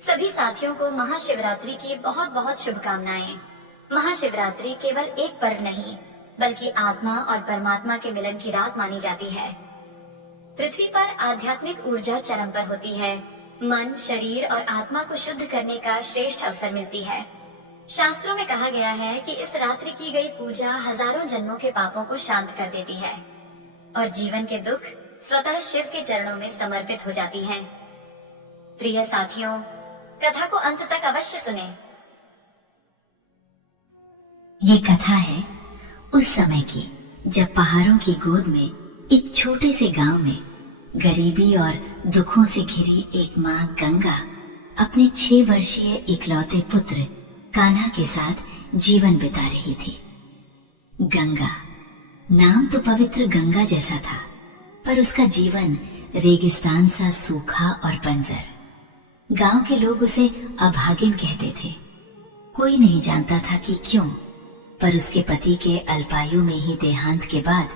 सभी साथियों को महाशिवरात्रि की बहुत बहुत शुभकामनाएं। महाशिवरात्रि केवल एक पर्व नहीं, बल्कि आत्मा और परमात्मा के मिलन की रात मानी जाती है। पृथ्वी पर आध्यात्मिक ऊर्जा चरम पर होती है। मन, शरीर और आत्मा को शुद्ध करने का श्रेष्ठ अवसर मिलती है। शास्त्रों में कहा गया है कि इस रात्रि की गई पूजा हजारों जन्मों के पापों को शांत कर देती है और जीवन के दुख स्वतः शिव के चरणों में समर्पित हो जाती हैं। प्रिय साथियों, कथा को अंत तक अवश्य सुने। ये कथा है उस समय की जब पहाड़ों की गोद में एक छोटे से गांव में गरीबी और दुखों से घिरी एक माँ गंगा अपने 6 वर्षीय इकलौते पुत्र कान्हा के साथ जीवन बिता रही थी। गंगा नाम तो पवित्र गंगा जैसा था, पर उसका जीवन रेगिस्तान सा सूखा और बंजर। गांव के लोग उसे अभागिन कहते थे। कोई नहीं जानता था कि क्यों, पर उसके पति के अल्पायु में ही देहांत के बाद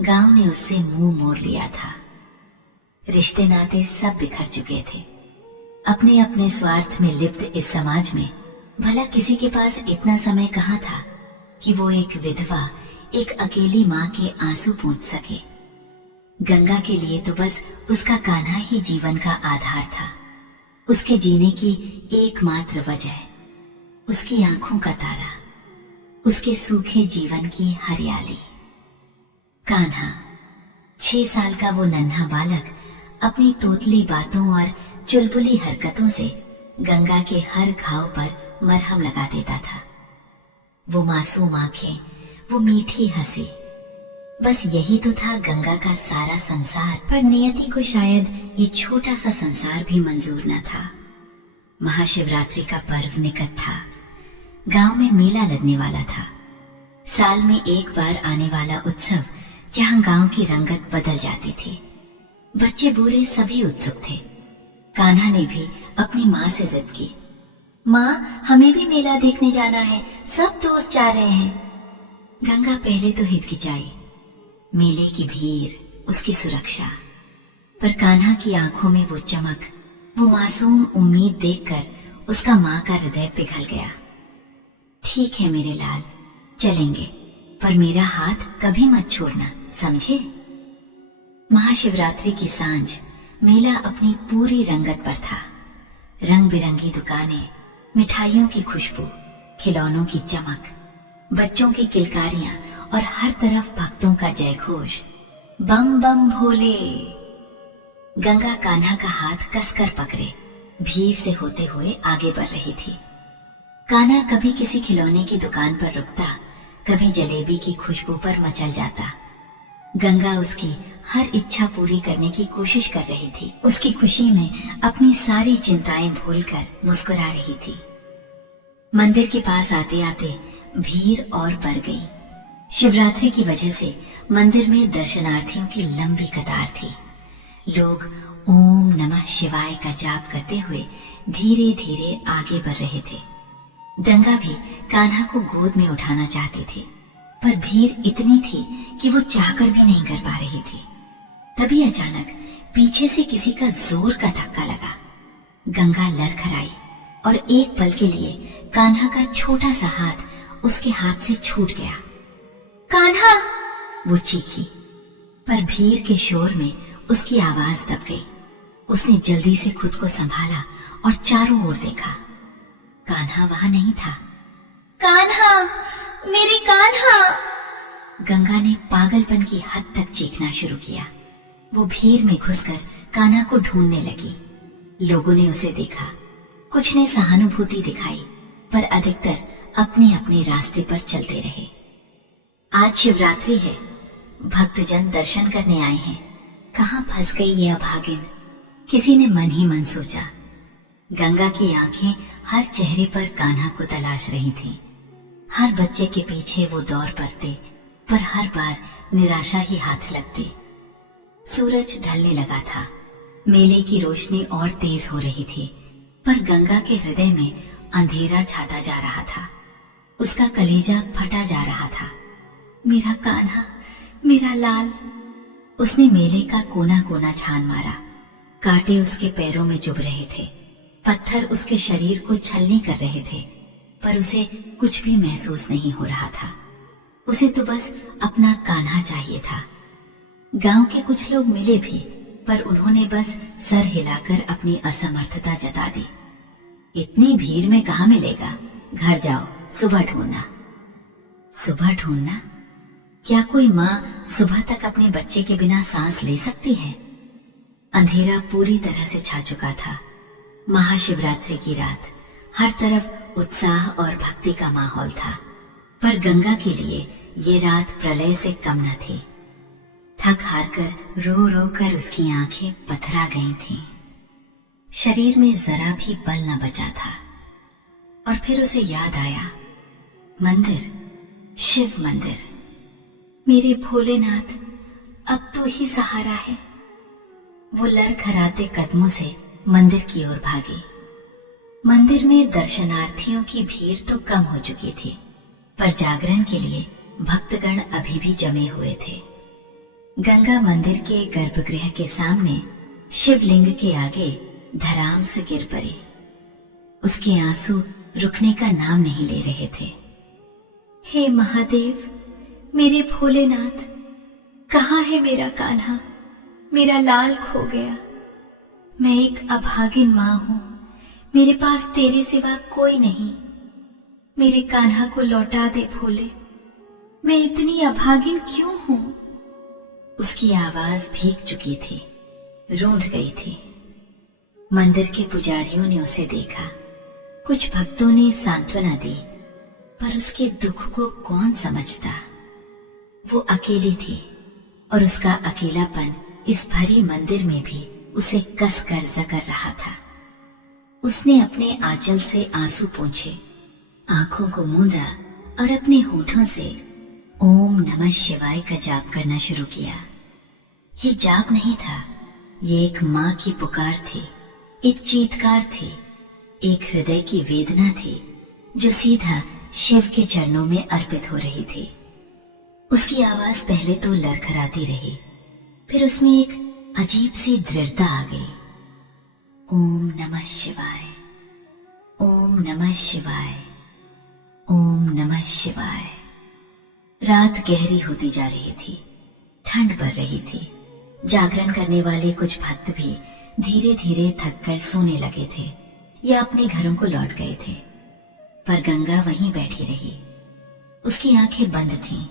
गांव ने उससे मुंह मोड़ लिया था। रिश्ते नाते सब बिखर चुके थे। अपने अपने स्वार्थ में लिप्त इस समाज में भला किसी के पास इतना समय कहाँ था कि वो एक विधवा, एक अकेली माँ के आंसू पोंछ सके। गंगा के लिए तो बस उसका कान्हा ही जीवन का आधार था, उसके जीने की एकमात्र वजह, उसकी आंखों का तारा, उसके सूखे जीवन की हरियाली। कान्हा 6 साल का वो नन्हा बालक अपनी तोतली बातों और चुलबुली हरकतों से गंगा के हर घाव पर मरहम लगा देता था। वो मासूम आंखें, वो मीठी हंसी, बस यही तो था गंगा का सारा संसार। पर नियति को शायद ये छोटा सा संसार भी मंजूर न था। महाशिवरात्रि का पर्व निकट था। गांव में मेला लगने वाला था। साल में एक बार आने वाला उत्सव जहां गांव की रंगत बदल जाती थी। बच्चे बूढ़े सभी उत्सुक थे। कान्हा ने भी अपनी माँ से जिद की, माँ हमें भी मेला देखने जाना है, सब दोस्त जा रहे हैं। गंगा पहले तो हिचकिचाई, मेले की भीड़, उसकी सुरक्षा, पर कान्हा की आंखों में वो चमक, वो मासूम उम्मीद देखकर उसका माँ का हृदय पिघल गया। ठीक है मेरे लाल, चलेंगे, पर मेरा हाथ कभी मत छोड़ना, समझे? महाशिवरात्रि की सांझ मेला अपनी पूरी रंगत पर था। रंग बिरंगी दुकानें, मिठाइयों की खुशबू, खिलौनों की चमक, बच्चों की किलकारियां और हर तरफ भक्तों का जयघोष, बम बम भोले। गंगा कान्हा का हाथ कसकर पकड़े भीड़ से होते हुए आगे बढ़ रही थी। कान्हा कभी किसी खिलौने की दुकान पर रुकता, कभी जलेबी की खुशबू पर मचल जाता। गंगा उसकी हर इच्छा पूरी करने की कोशिश कर रही थी। उसकी खुशी में अपनी सारी चिंताएं भूलकर मुस्कुरा रही थी। मंदिर के पास आते आते भीड़ और बढ़ गई। शिवरात्रि की वजह से मंदिर में दर्शनार्थियों की लंबी कतार थी। लोग ओम नमः शिवाय का जाप करते हुए धीरे धीरे आगे बढ़ रहे थे। गंगा भी कान्हा को गोद में उठाना चाहती थी, पर भीड़ इतनी थी कि वो चाहकर भी नहीं कर पा रही थी। तभी अचानक पीछे से किसी का जोर का धक्का लगा। गंगा लड़खड़ाई और एक पल के लिए कान्हा का छोटा सा हाथ उसके हाथ से छूट गया। कान्हा! वो चीखी, पर भीड़ के शोर में उसकी आवाज दब गई। उसने जल्दी से खुद को संभाला और चारों ओर देखा। कान्हा वहां नहीं था। कान्हा! मेरी कान्हा! गंगा ने पागलपन की हद तक चीखना शुरू किया। वो भीड़ में घुसकर कान्हा को ढूंढने लगी। लोगों ने उसे देखा, कुछ ने सहानुभूति दिखाई, पर अधिकतर अपने अपने रास्ते पर चलते रहे। आज शिवरात्रि है, भक्तजन दर्शन करने आए हैं, कहाँ फंस गई ये अभागिन, किसी ने मन ही मन सोचा। गंगा की आंखें हर चेहरे पर कान्हा को तलाश रही थीं। हर बच्चे के पीछे वो दौड़ पड़ते, पर हर बार निराशा ही हाथ लगती। सूरज ढलने लगा था। मेले की रोशनी और तेज हो रही थी, पर गंगा के हृदय में अंधेरा छाता जा रहा था। उसका कलेजा फटा जा रहा था। मेरा कान्हा, मेरा लाल। उसने मेले का कोना कोना छान मारा। कांटे उसके पैरों में चुभ रहे थे, पत्थर उसके शरीर को छलनी कर रहे थे, पर उसे कुछ भी महसूस नहीं हो रहा था। उसे तो बस अपना कान्हा चाहिए था। गांव के कुछ लोग मिले भी, पर उन्होंने बस सर हिलाकर अपनी असमर्थता जता दी। इतनी भीड़ में कहाँ मिलेगा, घर जाओ, सुबह ढूंढना। सुबह ढूंढना? क्या कोई माँ सुबह तक अपने बच्चे के बिना सांस ले सकती है? अंधेरा पूरी तरह से छा चुका था। महाशिवरात्रि की रात, हर तरफ उत्साह और भक्ति का माहौल था, पर गंगा के लिए ये रात प्रलय से कम न थी। थक हार कर रो रो कर उसकी आंखें पथरा गई थीं। शरीर में जरा भी बल न बचा था। और फिर उसे याद आया, मंदिर, शिव मंदिर। मेरे भोलेनाथ, अब तो ही सहारा है। वो लड़खड़ाते कदमों से मंदिर की ओर भागी। मंदिर में दर्शनार्थियों की भीड़ तो कम हो चुकी थी, पर जागरण के लिए भक्तगण अभी भी जमे हुए थे। गंगा मंदिर के गर्भगृह के सामने शिवलिंग के आगे धड़ाम से गिर पड़ी। उसके आंसू रुकने का नाम नहीं ले रहे थे। हे महादेव, मेरे भोलेनाथ, कहाँ है मेरा कान्हा? मेरा लाल खो गया। मैं एक अभागिन माँ हूँ, मेरे पास तेरे सिवा कोई नहीं। मेरे कान्हा को लौटा दे भोले, मैं इतनी अभागिन क्यों हूँ? उसकी आवाज भीग चुकी थी, रूंध गई थी। मंदिर के पुजारियों ने उसे देखा। कुछ भक्तों ने सांत्वना दी, पर उसके दुख को कौन समझता? वो अकेली थी, और उसका अकेलापन इस भरी मंदिर में भी उसे कस कर जकड़ रहा था। उसने अपने आंचल से आंसू पोंछे, आंखों को मूंदा और अपने होठों से ओम नमः शिवाय का जाप करना शुरू किया। ये जाप नहीं था, ये एक माँ की पुकार थी, एक चीत्कार थी, एक हृदय की वेदना थी जो सीधा शिव के चरणों में अर्पित हो रही थी। उसकी आवाज पहले तो लड़खड़ाती रही, फिर उसमें एक अजीब सी दृढ़ता आ गई। ओम नमः शिवाय, ओम नमः शिवाय, ओम नमः शिवाय। रात गहरी होती जा रही थी, ठंड बढ़ रही थी। जागरण करने वाले कुछ भक्त भी धीरे धीरे थककर सोने लगे थे या अपने घरों को लौट गए थे, पर गंगा वहीं बैठी रही। उसकी आंखें बंद थीं,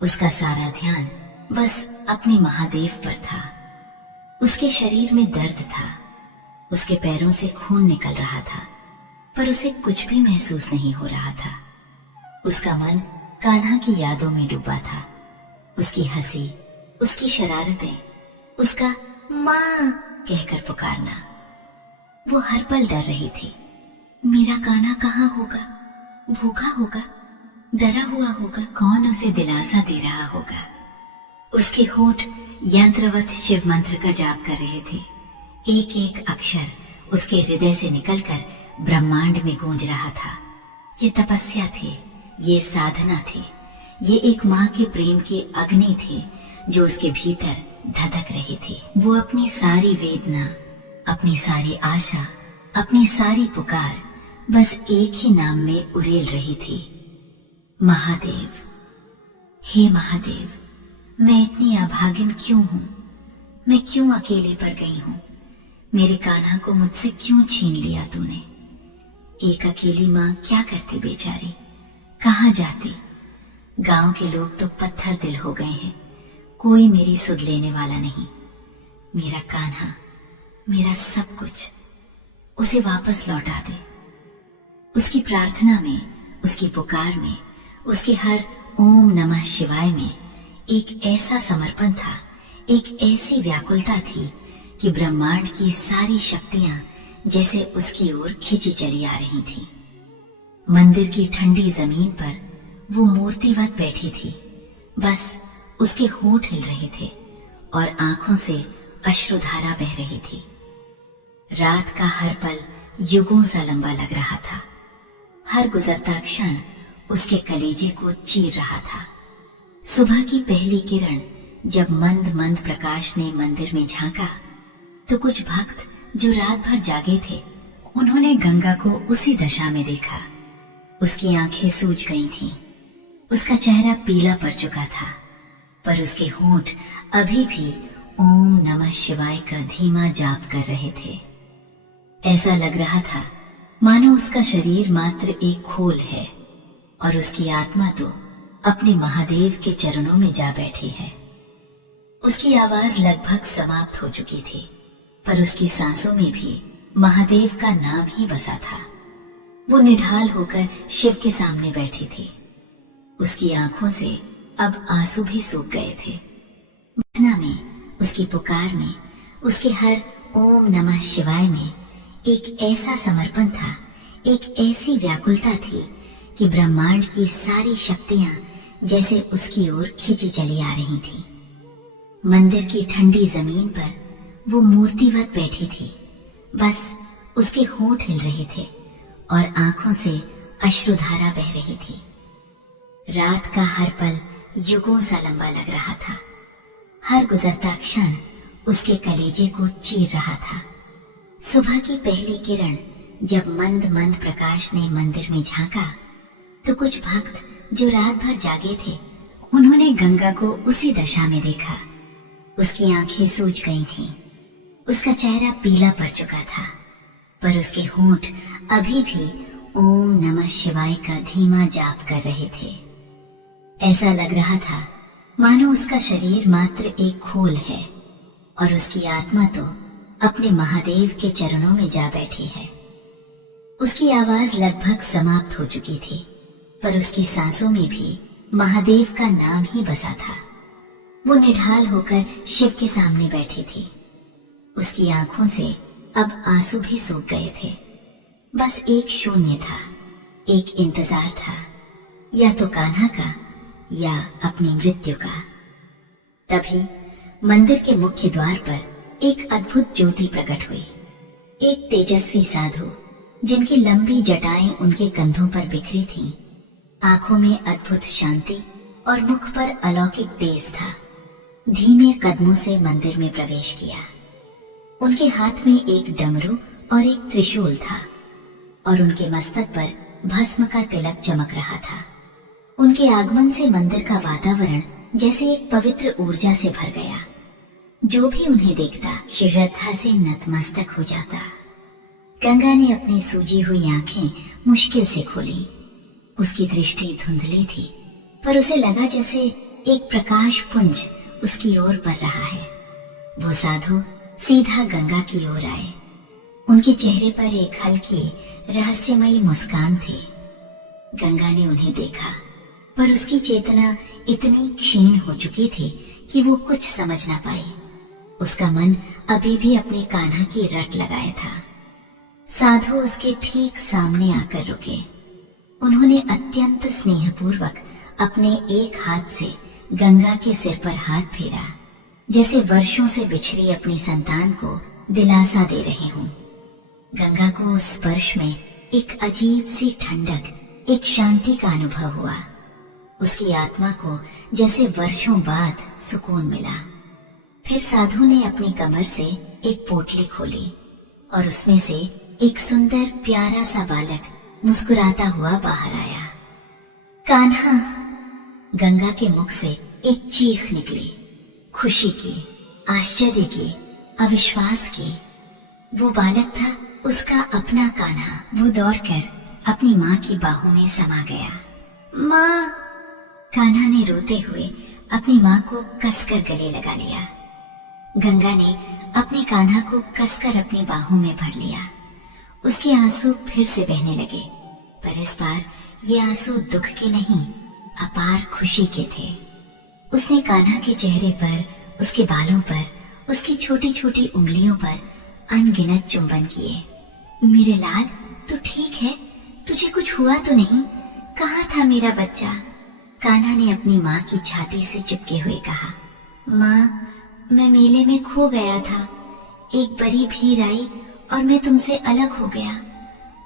उसका सारा ध्यान बस अपने महादेव पर था। उसके शरीर में दर्द था, उसके पैरों से खून निकल रहा था, पर उसे कुछ भी महसूस नहीं हो रहा था। उसका मन कान्हा की यादों में डूबा था। उसकी हंसी, उसकी शरारतें, उसका माँ कहकर पुकारना। वो हर पल डर रही थी। मेरा कान्हा कहाँ होगा? भूखा होगा, डरा हुआ होगा, कौन उसे दिलासा दे रहा होगा? उसके होठ यंत्रवत शिव मंत्र का जाप कर रहे थे। एक एक अक्षर उसके हृदय से निकलकर ब्रह्मांड में गूंज रहा था। ये तपस्या थी, ये साधना थी, ये एक माँ के प्रेम की अग्नि थी जो उसके भीतर धधक रही थी। वो अपनी सारी वेदना, अपनी सारी आशा, अपनी सारी पुकार बस एक ही नाम में उड़ेल रही थी, महादेव। हे महादेव, मैं इतनी अभागिन क्यों हूँ? मैं क्यों अकेली पड़ गई हूँ? मेरे कान्हा को मुझसे क्यों छीन लिया तूने? एक अकेली माँ क्या करती बेचारी, कहाँ जाती? गांव के लोग तो पत्थर दिल हो गए हैं, कोई मेरी सुध लेने वाला नहीं। मेरा कान्हा, मेरा सब कुछ, उसे वापस लौटा दे। उसकी प्रार्थना में, उसकी पुकार में, उसके हर ओम नमः शिवाय में एक ऐसा समर्पण था, एक ऐसी व्याकुलता थी कि ब्रह्मांड की सारी शक्तियां जैसे उसकी ओर खींची चली आ रही थीं। मंदिर की ठंडी जमीन पर वो मूर्तिवत बैठी थी। बस उसके होंठ हिल रहे थे और आंखों से अश्रुधारा बह रही थी। रात का हर पल युगों सा लंबा लग रहा था। हर गुजरता क्षण उसके कलेजे को चीर रहा था। सुबह की पहली किरण जब मंद मंद प्रकाश ने मंदिर में झांका, तो कुछ भक्त जो रात भर जागे थे उन्होंने गंगा को उसी दशा में देखा। उसकी आंखें सूज गई थीं। उसका चेहरा पीला पड़ चुका था, पर उसके होंठ अभी भी ओम नमः शिवाय का धीमा जाप कर रहे थे। ऐसा लग रहा था मानो उसका शरीर मात्र एक खोल है और उसकी आत्मा तो अपने महादेव के चरणों में जा बैठी है। उसकी आवाज लगभग समाप्त हो चुकी थी, पर उसकी सांसों में भी महादेव का नाम ही बसा था। वो निढाल होकर शिव के सामने बैठी थी। उसकी आंखों से अब आंसू भी सूख गए थे। भजना में, उसकी पुकार में, उसके हर ओम नमः शिवाय में एक ऐसा समर्पण था, एक ऐसी व्याकुलता थी कि ब्रह्मांड की सारी शक्तियां जैसे उसकी ओर खींची चली आ रही थी। मंदिर की ठंडी जमीन पर वो मूर्तिवत बैठी थी। बस उसके होंठ हिल रहे थे और आंखों से अश्रुधारा बह रही थी। रात का हर पल युगों सा लंबा लग रहा था। हर गुजरता क्षण उसके कलेजे को चीर रहा था। सुबह की पहली किरण जब मंद मंद प्रकाश ने मंदिर में झांका, तो कुछ भक्त जो रात भर जागे थे, उन्होंने गंगा को उसी दशा में देखा। उसकी आंखें सूज गई थीं। उसका चेहरा पीला पड़ चुका था, पर उसके होंठ अभी भी ओम नमः शिवाय का धीमा जाप कर रहे थे। ऐसा लग रहा था मानो उसका शरीर मात्र एक खोल है और उसकी आत्मा तो अपने महादेव के चरणों में जा बैठी है। उसकी आवाज लगभग समाप्त हो चुकी थी, पर उसकी सांसों में भी महादेव का नाम ही बसा था। वो निढाल होकर शिव के सामने बैठी थी। उसकी आंखों से अब आंसू भी सूख गए थे। बस एक शून्य था, एक इंतजार था, या तो कान्हा का या अपनी मृत्यु का। तभी मंदिर के मुख्य द्वार पर एक अद्भुत ज्योति प्रकट हुई। एक तेजस्वी साधु, जिनकी लंबी जटाएं उनके कंधों पर बिखरी थीं, आंखों में अद्भुत शांति और मुख पर अलौकिक तेज था, धीमे कदमों से मंदिर में प्रवेश किया। उनके हाथ में एक डमरू और एक त्रिशूल था और उनके मस्तक पर भस्म का तिलक चमक रहा था। उनके आगमन से मंदिर का वातावरण जैसे एक पवित्र ऊर्जा से भर गया। जो भी उन्हें देखता श्रद्धा से नतमस्तक हो जाता। गंगा ने अपनी सूजी हुई आंखें मुश्किल से खोली। उसकी दृष्टि धुंधली थी, पर उसे लगा जैसे एक प्रकाश पुंज उसकी ओर बढ़ रहा है। वो साधु सीधा गंगा की ओर आए। उनके चेहरे पर एक हल्की रहस्यमयी मुस्कान थी। गंगा ने उन्हें देखा, पर उसकी चेतना इतनी क्षीण हो चुकी थी कि वो कुछ समझ ना पाई। उसका मन अभी भी अपने कान्हा की रट लगाए था। साधु उसके ठीक सामने आकर रुके। उन्होंने अत्यंत स्नेहपूर्वक अपने एक हाथ से गंगा के सिर पर हाथ फेरा, जैसे वर्षों से बिछड़ी अपनी संतान को दिलासा दे रहे हों। गंगा को उस स्पर्श में एक अजीब सी ठंडक, एक शांति का अनुभव हुआ। उसकी आत्मा को जैसे वर्षों बाद सुकून मिला। फिर साधु ने अपनी कमर से एक पोटली खोली और उसमें से एक सुंदर प्यारा सा बालक मुस्कुराता हुआ बाहर आया। कान्हा! गंगा के मुख से एक चीख निकली, खुशी की, आश्चर्य की, अविश्वास की। वो बालक था उसका अपना कान्हा। वो दौड़कर अपनी माँ की बाहों में समा गया। माँ! कान्हा ने रोते हुए अपनी माँ को कसकर गले लगा लिया। गंगा ने अपने कान्हा को कसकर अपनी बाहों में भर लिया। उसके आंसू फिर से बहने लगे, पर इस बार ये आंसू दुख के नहीं, अपार खुशी के थे। उसने कान्हा के चेहरे पर, उसके बालों पर, उसकी छोटी छोटी उंगलियों पर अनगिनत चुंबन किए। मेरे लाल, तू ठीक है? तुझे कुछ हुआ तो नहीं? कहाँ था मेरा बच्चा? कान्हा ने अपनी माँ की छाती से चिपके हुए कहा। माँ, मैं मेले में खो गया था। एक बड़ी भीड़ आई और मैं तुमसे अलग हो गया।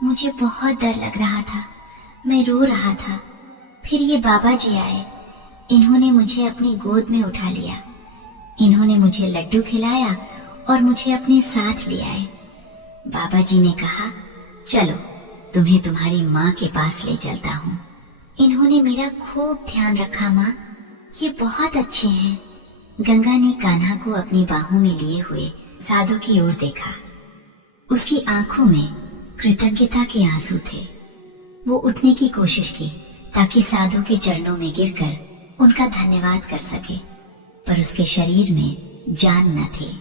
मुझे बहुत डर लग रहा था। मैं रो रहा था। फिर ये बाबा जी आए। इन्होंने मुझे अपनी गोद में उठा लिया। इन्होंने मुझे लड्डू खिलाया और मुझे अपने साथ ले आए। बाबा जी ने कहा, चलो तुम्हें तुम्हारी माँ के पास ले चलता हूँ। इन्होंने मेरा खूब ध्यान रखा माँ, ये बहुत अच्छे हैं। गंगा ने कान्हा को अपनी बाहों में लिए हुए साधु की ओर देखा। उसकी आंखों में कृतज्ञता के आंसू थे। वो उठने की कोशिश की ताकि साधु के चरणों में गिरकर उनका धन्यवाद कर सके, पर उसके शरीर में जान न थी।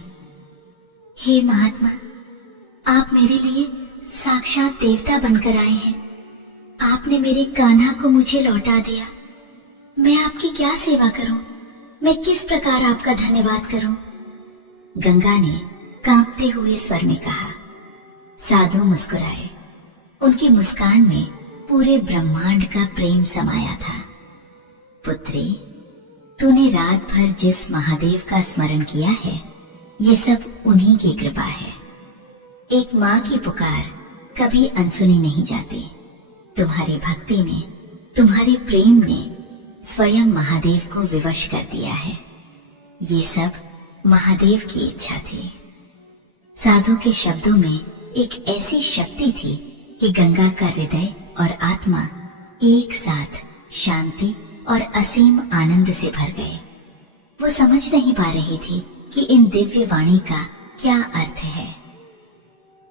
हे महात्मा, आप मेरे लिए साक्षात देवता बनकर आए हैं। आपने मेरे कान्हा को मुझे लौटा दिया। मैं आपकी क्या सेवा करूं? मैं किस प्रकार आपका धन्यवाद करूं? गंगा ने कांपते हुए स्वर में कहा। साधु मुस्कुराए। उनकी मुस्कान में पूरे ब्रह्मांड का प्रेम समाया था। पुत्री, तूने रात भर जिस महादेव का स्मरण किया है, ये सब उन्हीं की कृपा है। एक माँ की पुकार कभी अनसुनी नहीं जाती। तुम्हारी भक्ति ने, तुम्हारे प्रेम ने स्वयं महादेव को विवश कर दिया है। ये सब महादेव की इच्छा थी। साधु के शब्दों में एक ऐसी शक्ति थी कि गंगा का हृदय और आत्मा एक साथ शांति और असीम आनंद से भर गए। वो समझ नहीं पा रही थी कि इन दिव्य वाणी का क्या अर्थ है।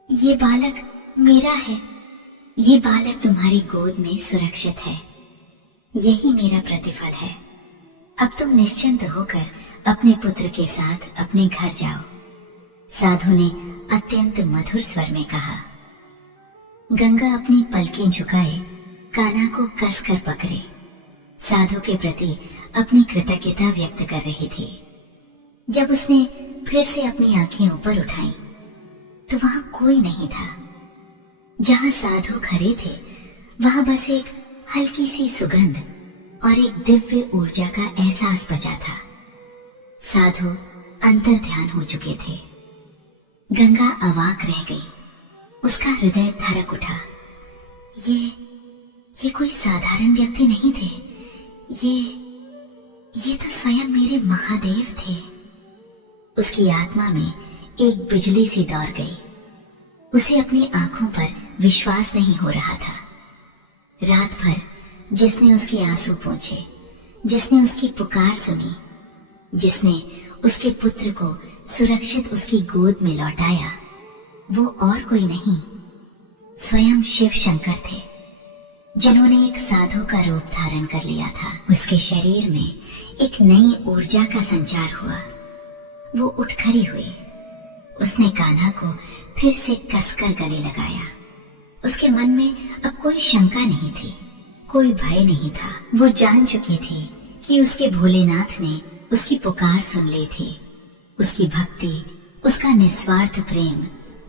ये बालक मेरा है। ये बालक तुम्हारी गोद में सुरक्षित है। यही मेरा प्रतिफल है। अब तुम निश्चिंत होकर अपने पुत्र के साथ अपने घर जाओ। साधु ने अत्यंत मधुर स्वर में कहा। गंगा अपनी पलकें झुकाए कान्हा को कसकर पकड़े साधु के प्रति अपनी कृतज्ञता व्यक्त कर रही थी। जब उसने फिर से अपनी आंखें ऊपर उठाई तो वहां कोई नहीं था। जहां साधु खड़े थे वहां बस एक हल्की सी सुगंध और एक दिव्य ऊर्जा का एहसास बचा था। साधु अंतर ध्यान हो चुके थे। गंगा अवाक रह गई। उसका हृदय धड़क उठा। ये कोई साधारण व्यक्ति नहीं थे। ये तो स्वयं मेरे महादेव थे। उसकी आत्मा में एक बिजली सी दौड़ गई। उसे अपनी आंखों पर विश्वास नहीं हो रहा था। रात भर जिसने उसके आंसू पोंछे, जिसने उसकी पुकार सुनी, जिसने उसके पुत्र को सुरक्षित उसकी गोद में लौटाया, वो और कोई नहीं, स्वयं शिव शंकर थे, जिन्होंने एक साधु का रूप धारण कर लिया था। उसके शरीर में एक नई ऊर्जा का संचार हुआ। वो उठ खड़ी हुई। उसने कान्हा को फिर से कसकर गले लगाया। उसके मन में अब कोई शंका नहीं थी, कोई भय नहीं था। वो जान चुकी थी कि उसके भोलेनाथ ने उसकी पुकार सुन ली थी। उसकी भक्ति, उसका निस्वार्थ प्रेम,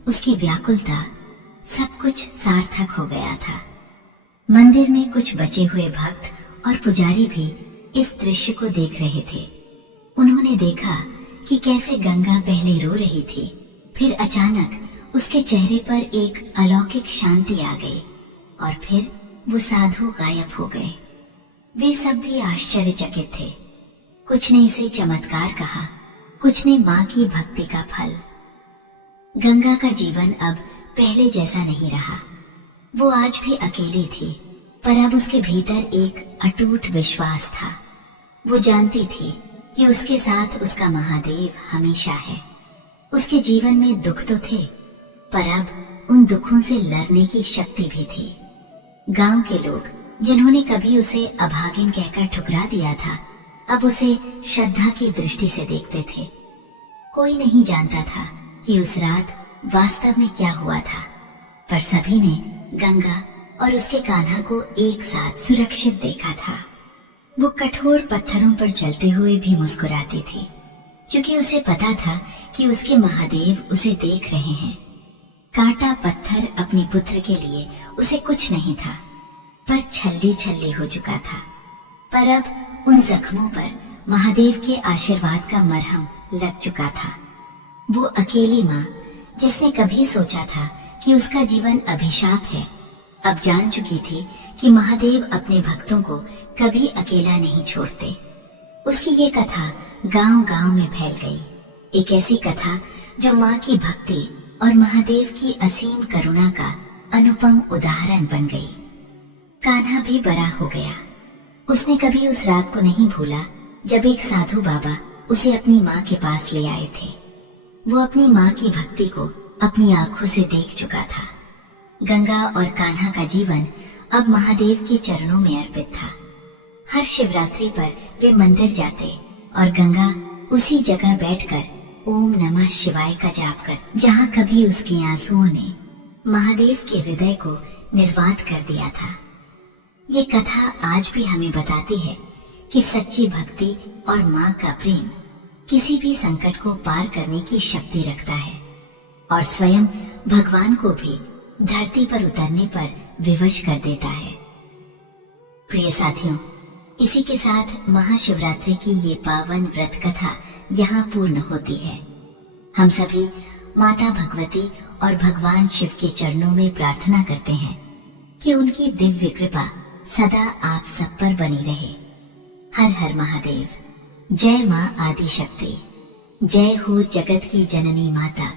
उसकी व्याकुलता, सब कुछ सार्थक हो गया था। मंदिर में कुछ बचे हुए भक्त और पुजारी भी इस दृश्य को देख रहे थे। उन्होंने देखा कि कैसे गंगा पहले रो रही थी, फिर अचानक उसके चेहरे पर एक अलौकिक शांति आ गई और फिर वो साधु गायब हो गए। वे सब भी आश्चर्यचकित थे। कुछ ने इसे चमत्कार कहा, कुछ ने माँ की भक्ति का फल। गंगा का जीवन अब पहले जैसा नहीं रहा। वो आज भी अकेली थी, पर अब उसके भीतर एक अटूट विश्वास था। वो जानती थी कि उसके साथ उसका महादेव हमेशा है। उसके जीवन में दुख तो थे, पर अब उन दुखों से लड़ने की शक्ति भी थी। गांव के लोग जिन्होंने कभी उसे अभागिन कहकर ठुकरा दिया था, अब उसे श्रद्धा की दृष्टि से देखते थे। कोई नहीं जानता था कि उस रात वास्तव में क्या हुआ था, पर सभी ने गंगा और उसके कान्हा को एक साथ सुरक्षित देखा था। वो कठोर पत्थरों पर चलते हुए भी मुस्कुराती थी, क्योंकि उसे पता था कि उसके महादेव उसे देख रहे हैं। कांटा पत्थर अपने पुत्र के लिए उसे कुछ नहीं था, पर छल्ली छल्ली हो चुका था। पर अब उन जख्मों पर महादेव के आशीर्वाद का मरहम लग चुका था। वो अकेली माँ, जिसने कभी सोचा था कि उसका जीवन अभिशाप है, अब जान चुकी थी कि महादेव अपने भक्तों को कभी अकेला नहीं छोड़ते। उसकी ये कथा गांव-गांव में फैल गई। एक ऐसी कथा जो माँ की भक्ति और महादेव की असीम करुणा का अनुभव अनुपम उदाहरण बन गई। कान्हा भी बड़ा हो गया। उसने कभी उस रात को नहीं भूला जब एक साधु बाबा उसे अपनी माँ के पास ले आए थे। वो अपनी माँ की भक्ति को अपनी आंखों से देख चुका था। गंगा और कान्हा का जीवन अब महादेव के चरणों में अर्पित था। हर शिवरात्रि पर वे मंदिर जाते और गंगा उसी जगह बैठकर ओम नमः शिवाय का जाप कर, जहाँ कभी उसके आंसुओं ने महादेव के हृदय को निर्वात कर दिया था। ये कथा आज भी हमें बताती है कि सच्ची भक्ति और माँ का प्रेम किसी भी संकट को पार करने की शक्ति रखता है और स्वयं भगवान को भी धरती पर उतरने पर विवश कर देता है। प्रिय साथियों, इसी के साथ महाशिवरात्रि की ये पावन व्रत कथा यहाँ पूर्ण होती है। हम सभी माता भगवती और भगवान शिव के चरणों में प्रार्थना करते हैं कि उनकी दिव्य कृपा सदा आप सब पर बनी रहे। हर हर महादेव। जय माँ आदि शक्ति। जय हो जगत की जननी माता